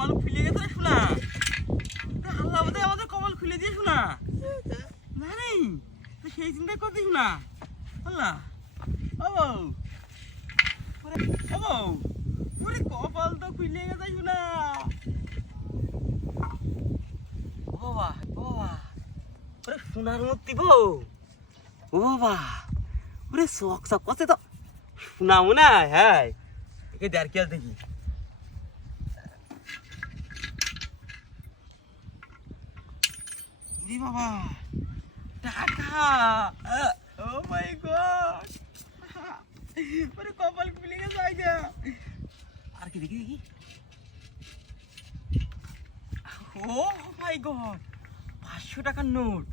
কপাল খুলে গেছে শোনা। আল্লাহ বোধহয় আমাদের কপাল খুলে দিয়ে শোনা জানি তো সেই চিন্তা করতে শোনা। আল্লাহ ও ও ওরে কপাল তো খুলে গেছে শোনা। ও বাবা ও বাবা ওরে সোনার মূর্তি বউ। ও বাবা ওরে শখ শখ করছে তো শোনা মনে হয়। হ্যাঁ একে দেড় কি দেখি বাবা টাকা। ও মাই গড ওরে কপাল খুলে গেছে আইগা। আর কি দেখি দেখি ও মাই গড 500 টাকার নোট।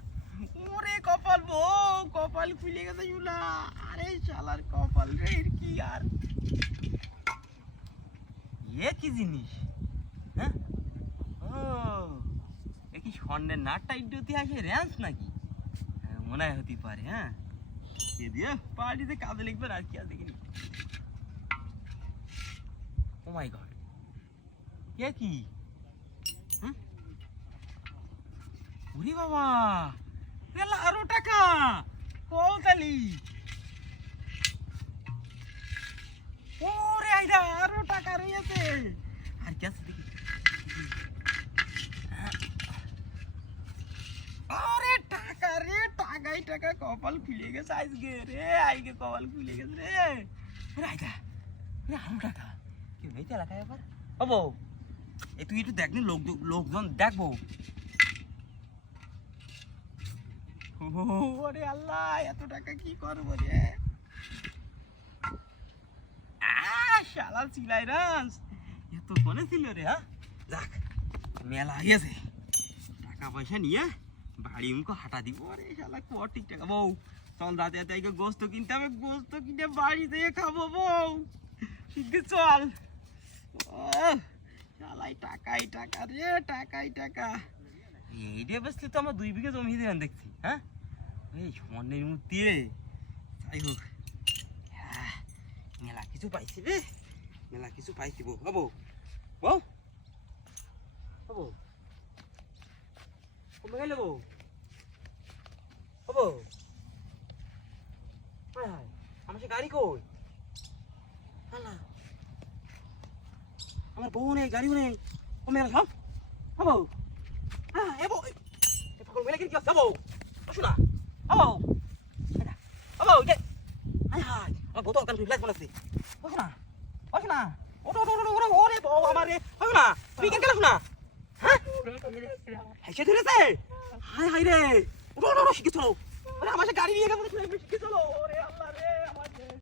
ওরে কপাল বউ কপাল খুলে গেছে ইউলা। আরে শালার কপাল রে এর কি আর এ কি জিনিস। হ্যাঁ ও এ কি স্বর্ণের নাটটা ইতিহাসে র্যান্স নাকি মনে হয় হতে পারে। হ্যাঁ কে দিয়ে পার্টিতে কাজে লিখবেন আর কি আর দেখিনি। ও মাই গড কে কি ওরে বাবা আরো টাকা কৌতালি। ওরে আইডা আরো টাকা রয়েছে আর কি আছে দেখি। আরে টাকা রে টাকাই টাকা কপাল খুলে গেছে আজকে রে। আজকে কপাল খুলে গেছে রে। ওরে আইডা ওরে আরো টাকা কেউ নেই তো এলাকায় আবার। ও বউ এই তুই একটু দেখনি লোকজন দেখবো। ওরে আল্লাহ এত টাকা কি করবো রে। শালা চিলাই রাস এত কোনে ছিল রে। হ্যাঁ যাক মেলা হয়েছে টাকা পয়সা নিয়ে বাড়ি মুখো হাঁটা দিব। রে শালা ঠিক টাকা বউ চল দাঁতে তাইকে গোস্ত কিনতে হবে। গোস্ত কিনে বাড়ি দিয়ে খাবো বউ শিখে চল। শালাই টাকাই টাকা রে টাকাই টাকা। এই রে বসলে তো আমার 2 বিঘা জমি দেন দেখছি। হ্যাঁ এই স্বর্ণের মূর্তি রে। যাই হোক মেলা কিছু পাইছি রে মেলা কিছু পাইছি বউ। বউ বউ বউ কমে গেলে বউ। বউ আমার সে গাড়ি কই না আমার বউ নেই গাড়িও নেই কমে গেল সব। বউ হ্যাঁ এ বউ সকল মেলে কি আছে বউ শোনা। বউ বউ যে হাই হাই আমার বউ তো কাল রিপ্লেস বানাচ্ছি। শোনা শোনা ওটো ওটো ওটো ওরে বউ আমার রে শোনা তুই কেন শোনা। হ্যাঁ হেসে ধরেছে হাই হাই রে ওটো ওটো শিখে চলো। আমার গাড়ি নিয়ে গেছে শিখে চলো। ওরে আল্লাহ রে আমার